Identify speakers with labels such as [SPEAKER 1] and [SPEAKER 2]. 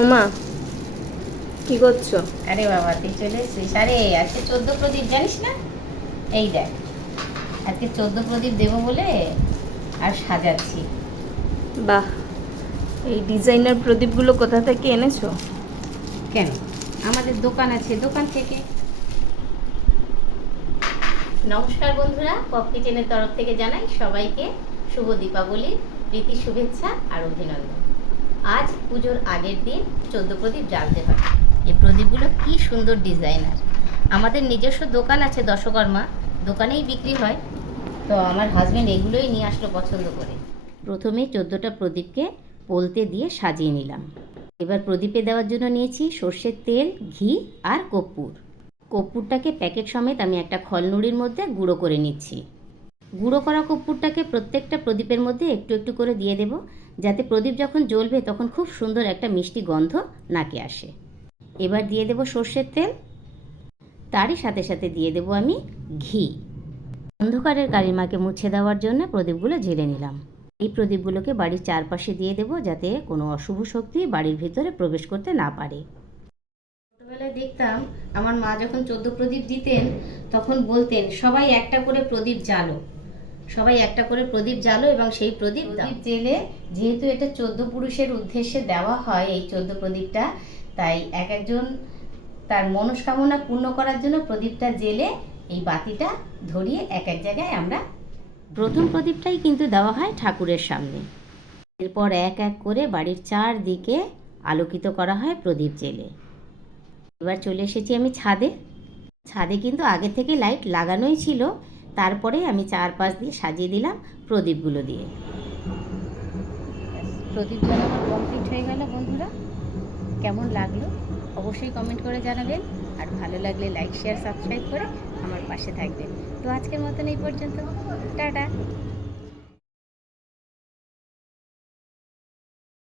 [SPEAKER 1] ওমা কি করছ?
[SPEAKER 2] আরে বাবা তুই চলে এসেছিস। আরে আজকে চোদ্দ প্রদীপ জানিস না? এই দেখ আজকে চোদ্দ প্রদীপ দেবো বলে আর সাজাচ্ছি।
[SPEAKER 1] বাহ এই ডিজাইনার প্রদীপগুলো কোথা থেকে এনেছো?
[SPEAKER 2] কেন? আমাদের দোকান আছে দোকান থেকে। নমস্কার বন্ধুরা পপ কিচেনের তরফ থেকে জানাই সবাইকে শুভ দীপাবলির প্রীতি শুভেচ্ছা আর অভিনন্দন। আজ পুজোর আগের দিন চোদ্দ প্রদীপ জ্বালতে হয়। এই প্রদীপগুলো কি সুন্দর ডিজাইনার আমাদের নিজস্ব দোকান আছে দশকর্মা, দোকানেই বিক্রি হয়। তো আমার হাজবেন্ড এগুলোই নিয়ে আসলো পছন্দ করে। প্রথমে চোদ্দোটা প্রদীপকে পোলতে দিয়ে সাজিয়ে নিলাম। এবার প্রদীপে দেওয়ার জন্য নিয়েছি সর্ষের তেল, ঘি আর কর্পূর। কর্পূরটাকে প্যাকেট সমেত আমি একটা খলনুড়ির মধ্যে গুঁড়ো করে নিচ্ছি। গুঁড়ো করা কর্পূরটাকে প্রত্যেকটা প্রদীপের মধ্যে একটু একটু করে দিয়ে দেব, যাতে প্রদীপ যখন জ্বলবে তখন খুব সুন্দর একটা মিষ্টি গন্ধ নাকে আসে। এবার দিয়ে দেব সর্ষের তেল। তারই সাথে সাথে দিয়ে দেব আমি ঘি। অন্ধকারের কালিমাকে মুছে দেওয়ার জন্য প্রদীপগুলো ঝেড়ে নিলাম। এই প্রদীপগুলোকে বাড়ির চারপাশে দিয়ে দেব যাতে কোনো অশুভ শক্তি বাড়ির ভিতরে প্রবেশ করতে না পারে। ছোটবেলায় দেখতাম, আমার মা যখন চোদ্দ প্রদীপ দিতেন, তখন বলতেন, সবাই একটা করে প্রদীপ জ্বালো। সবাই একটা করে প্রদীপ জ্বালো এবং সেই প্রদীপ প্রদীপ জেলে যেহেতু এটা চোদ্দ পুরুষের উদ্দেশ্যে দেওয়া হয় এই চোদ্দ প্রদীপটা, তাই এক একজন তার মনস্কামনা পূর্ণ করার জন্য প্রদীপটা জেলে এই বাতিটা ধরিয়ে এক এক জায়গায় আমরা প্রথম প্রদীপটাই কিন্তু দেওয়া হয় ঠাকুরের সামনে। এরপর এক এক করে বাড়ির চারদিকে আলোকিত করা হয় প্রদীপ জেলে এবার চলে এসেছি আমি ছাদে। ছাদে কিন্তু আগে থেকে লাইট লাগানোই ছিল তারপরে আমি চারপাশ দিয়ে সাজিয়ে দিলাম প্রদীপগুলো দিয়ে। প্রদীপ জ্বালানো কমপ্লিট হয়ে গেল বন্ধুরা। কেমন লাগল? অবশ্যই কমেন্ট করে জানাবেন। আর ভালো লাগলে লাইক শেয়ার সাবস্ক্রাইব করে আমার পাশে থাকবেন। তো আজকের মতন এই পর্যন্ত। টাটা।